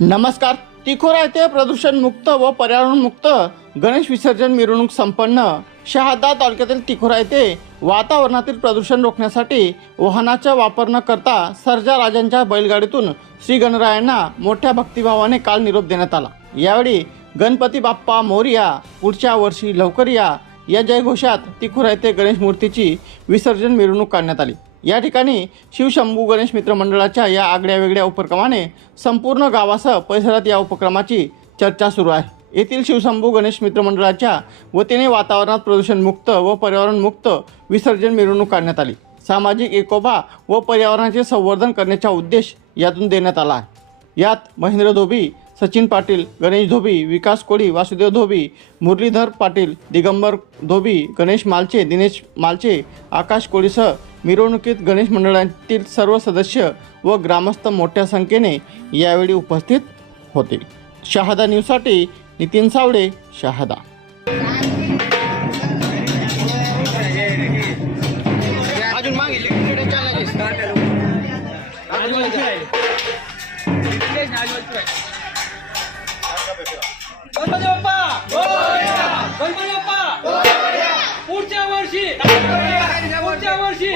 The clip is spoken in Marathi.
नमस्कार. तिखोरा येथे प्रदूषण मुक्त व पर्यावरण मुक्त गणेश विसर्जन मिरवणूक संपन्न. शहादा तालुक्यातील तिखोरा येथे वातावरणातील प्रदूषण रोखण्यासाठी वाहनाचा वापर न करता सर्जा राजांच्या बैलगाडीतून श्री गणरायांना मोठ्या भक्तिभावाने काल निरोप देण्यात आला. यावेळी गणपती बाप्पा मोरया पुढच्या वर्षी लवकर या या जयघोषात तिखुरा येथे गणेश मूर्तीची विसर्जन मिरवणूक काढण्यात आली. या ठिकाणी शिवशंभू गणेश मित्र मंडळाच्या या आगळ्या वेगळ्या उपक्रमाने संपूर्ण गावासह परिसरात या उपक्रमाची चर्चा सुरू आहे. येथील शिवशंभू गणेश मित्र मंडळाच्या वतीने वातावरणात प्रदूषण मुक्त व पर्यावरणमुक्त विसर्जन मिरवणूक काढण्यात आली. सामाजिक एकोबा व पर्यावरणाचे संवर्धन करण्याचा उद्देश यातून देण्यात आला आहे. यात महेंद्र धोबी सचिन पाटील गणेश धोबी विकास कोळी वासुदेव धोबी मुरलीधर पाटील दिगंबर धोबी गणेश मालचे दिनेश मालचे आकाश कोळीसह मिरवणुकीत गणेश मंडळातील सर्व सदस्य व ग्रामस्थ मोठ्या संख्येने यावेळी उपस्थित होते. शहादा न्यूजसाठी नितीन सावडे शहादा. अजून मागितले गणपती बाप्पा गणपती बाप्पा पुढच्या वर्षी पुढच्या वर्षी.